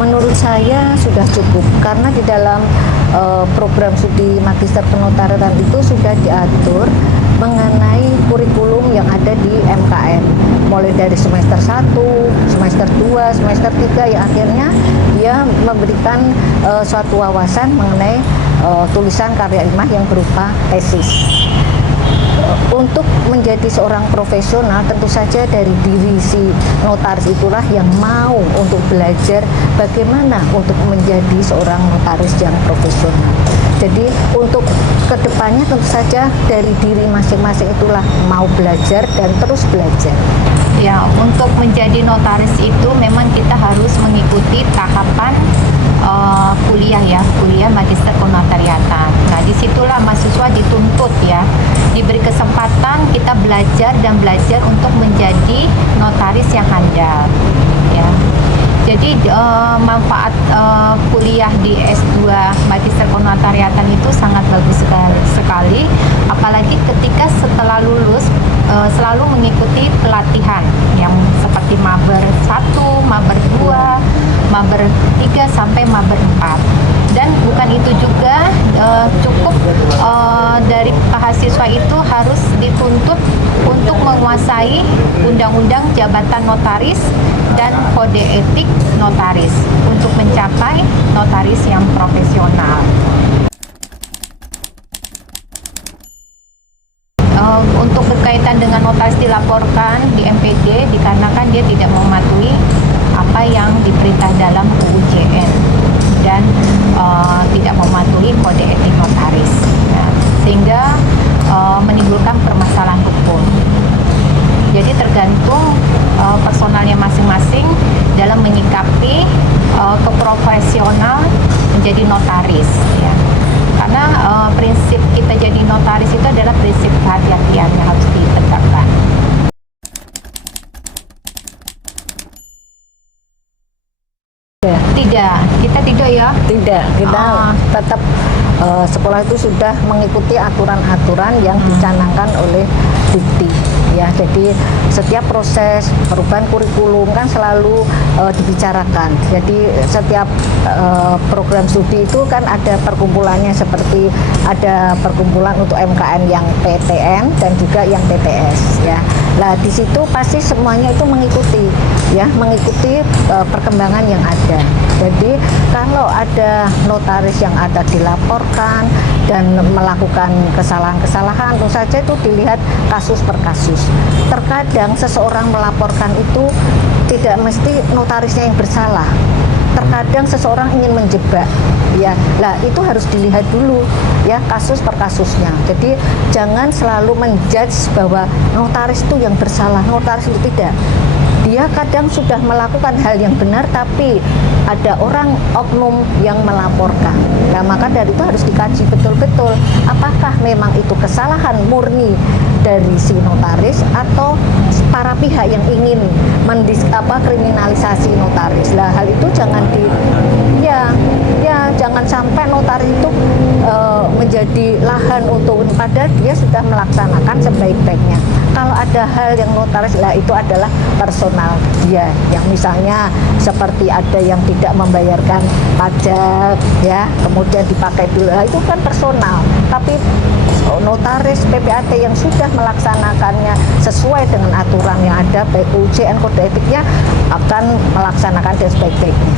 Menurut saya sudah cukup karena di dalam program studi magister penotariatan itu sudah diatur mengenai kurikulum yang ada di MKN, mulai dari semester 1, semester 2, semester 3 yang akhirnya dia memberikan suatu wawasan mengenai tulisan karya ilmiah yang berupa tesis. Untuk menjadi seorang profesional tentu saja dari diri si notaris itulah yang mau untuk belajar bagaimana untuk menjadi seorang notaris yang profesional. Jadi untuk kedepannya tentu saja dari diri masing-masing itulah mau belajar dan terus belajar. Ya, untuk menjadi notaris itu memang kita harus mengikuti tahapan kuliah magister penotariatan. Nah, disitulah mahasiswa dituntut ya, diberi kesempatan kita belajar untuk menjadi notaris yang handal. Ya, jadi manfaat kuliah di S2 magister penotariatan itu sangat bagus sekali, apalagi ketika setelah lulus selalu mengikuti pelatihan yang seperti maber 1, maber 2, maber 3 sampai maber 4. Dan bukan itu juga cukup dari mahasiswa itu harus dituntut untuk menguasai undang-undang jabatan notaris dan kode etik notaris untuk mencapai notaris yang profesional. Untuk berkaitan dengan notaris dilaporkan di MPD dikarenakan dia tidak mematuhi apa yang diperintah dalam UUJN dan tidak mematuhi kode etik notaris, ya, sehingga menimbulkan permasalahan hukum. Jadi tergantung personalnya masing-masing dalam menyikapi keprofesional menjadi notaris, ya. Karena prinsip kita jadi notaris itu adalah prinsip kehati-hatian yang harus ditegakkan. Kita tidak ya? Tidak, kita tetap sekolah itu sudah mengikuti aturan-aturan yang dicanangkan oleh Dikti. Ya, jadi setiap proses perubahan kurikulum kan selalu dibicarakan. Jadi setiap program studi itu kan ada perkumpulannya, seperti ada perkumpulan untuk MKN yang PTN dan juga yang PTS. Ya, nah di situ pasti semuanya itu mengikuti, ya, mengikuti perkembangan yang ada. Jadi kalau ada notaris yang ada dilaporkan dan melakukan kesalahan-kesalahan, tentu saja itu dilihat kasus per kasus. Terkadang seseorang melaporkan itu tidak mesti notarisnya yang bersalah. Terkadang seseorang ingin menjebak, ya. Lah itu harus dilihat dulu, ya, kasus per kasusnya. Jadi jangan selalu menjudge bahwa notaris itu yang bersalah, notaris itu tidak. Dia kadang sudah melakukan hal yang benar, tapi ada orang oknum yang melaporkan. Nah, maka dari itu harus dikaji betul-betul apakah memang itu kesalahan murni dari si notaris atau para pihak yang ingin kriminalisasi notaris. Lah hal itu jangan jangan sampai notaris itu menjadi lahan untuk, padahal dia sudah melaksanakan sebaik-baiknya. Kalau ada hal yang notaris, lah itu adalah personal dia, yang misalnya seperti ada yang tidak membayarkan pajak, ya, kemudian dipakai dulu, lah itu kan personal. Tapi notaris PPAT yang sudah melaksanakannya sesuai dengan aturan yang ada, baik UUJN kode etiknya, akan melaksanakan dengan sebaik-baiknya.